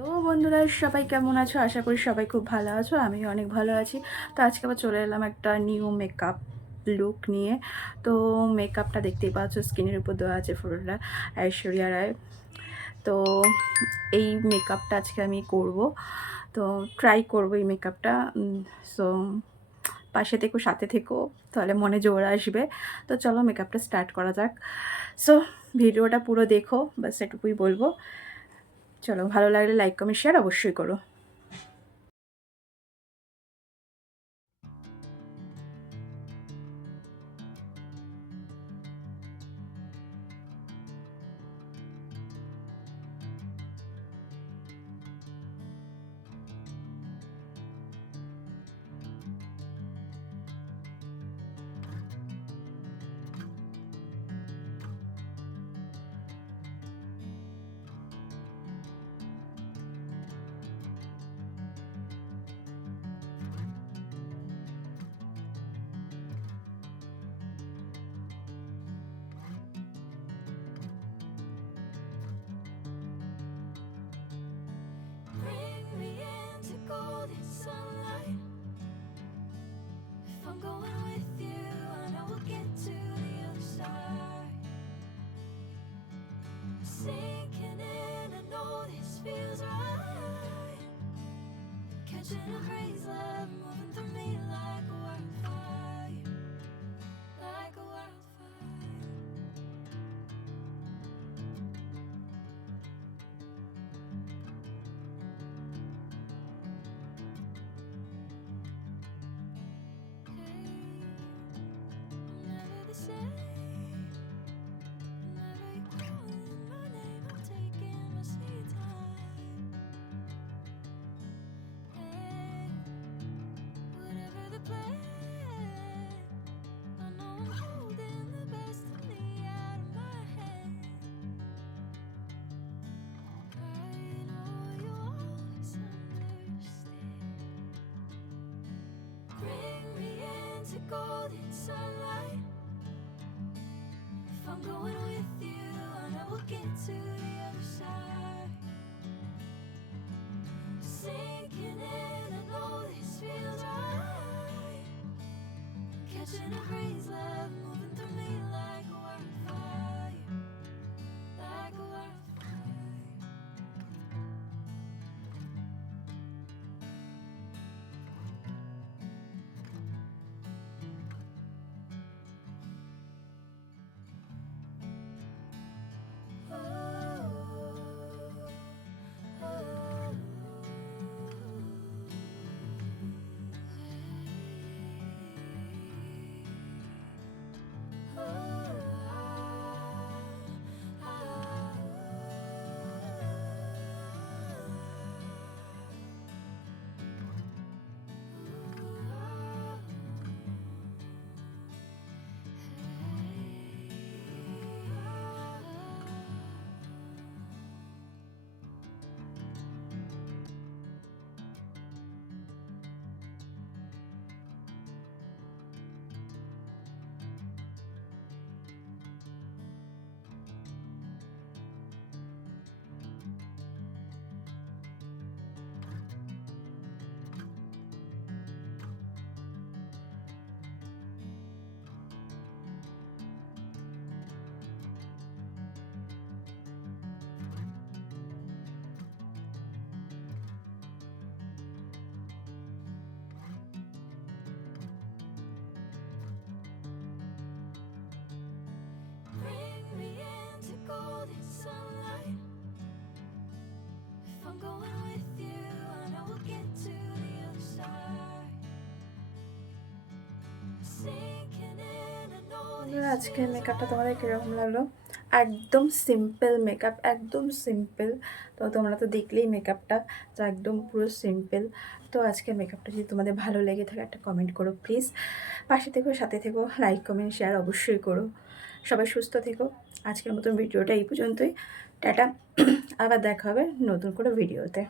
হ্যালো বন্ধুরা, সবাই কেমন আছো? আশা করি সবাই খুব ভালো আছো। আমিও অনেক ভালো আছি। তো আজকে আবার চলে এলাম একটা নিউ মেকআপ লুক নিয়ে। তো মেকআপটা দেখতেই পাচ্ছ, স্কিনের উপর দেওয়া আছে ফটোটা ঐশ্বরিয়া রায়। তো এই মেকআপটা আজকে আমি করব। তো ট্রাই করব এই মেকআপটা। সো পাশে থেকো, সাথে থেকো, তাহলে মনে জোর আসবে। তো চলো মেকআপটা স্টার্ট করা যাক। সো ভিডিওটা পুরো দেখো, বাস এটুকুই বলবো। চলো, ভালো লাগলে লাইক কমেন্ট শেয়ার অবশ্যই করো। Bring me into golden sunlight. If I'm going with you, I know we'll get to the other side. Sinking in, I know this feels right. Catching a breeze, love moving through me like a wildfire, like a wildfire. I'm never the same. Whenever you're calling my name, I'm taking my sweet time. Hey, whatever the plan, I know I'm holding the best of me out of my hand. I know you'll always understand. Bring me into golden sunlight. If I'm going with you, I know we'll get to the other side. Sinking in, I know this feels right. Catching a breeze, love moving through me like a wildfire, like a wildfire. Bring me into golden sunlight. If I'm going with you, I know we'll get to the other side. Sinking in, I know বন্ধুরা, this আজকের feels মেকআপটা তোমাদের right. কীরকম লাগলো? একদম simple makeup, একদম সিম্পল। তো তোমরা তো দেখলেই মেকআপটা, তো একদম পুরো সিম্পল। তো আজকের মেকআপটা যদি তোমাদের ভালো লেগে থাকে, একটা কমেন্ট করো প্লিজ। পাশে থেকো, সাথে থেকো, লাইক কমেন্ট শেয়ার অবশ্যই করো। সবাই সুস্থ থেকো। আজকের মতন ভিডিওটা এই পর্যন্তই। টাটা। আবার দেখা হবে নতুন করে ভিডিওতে।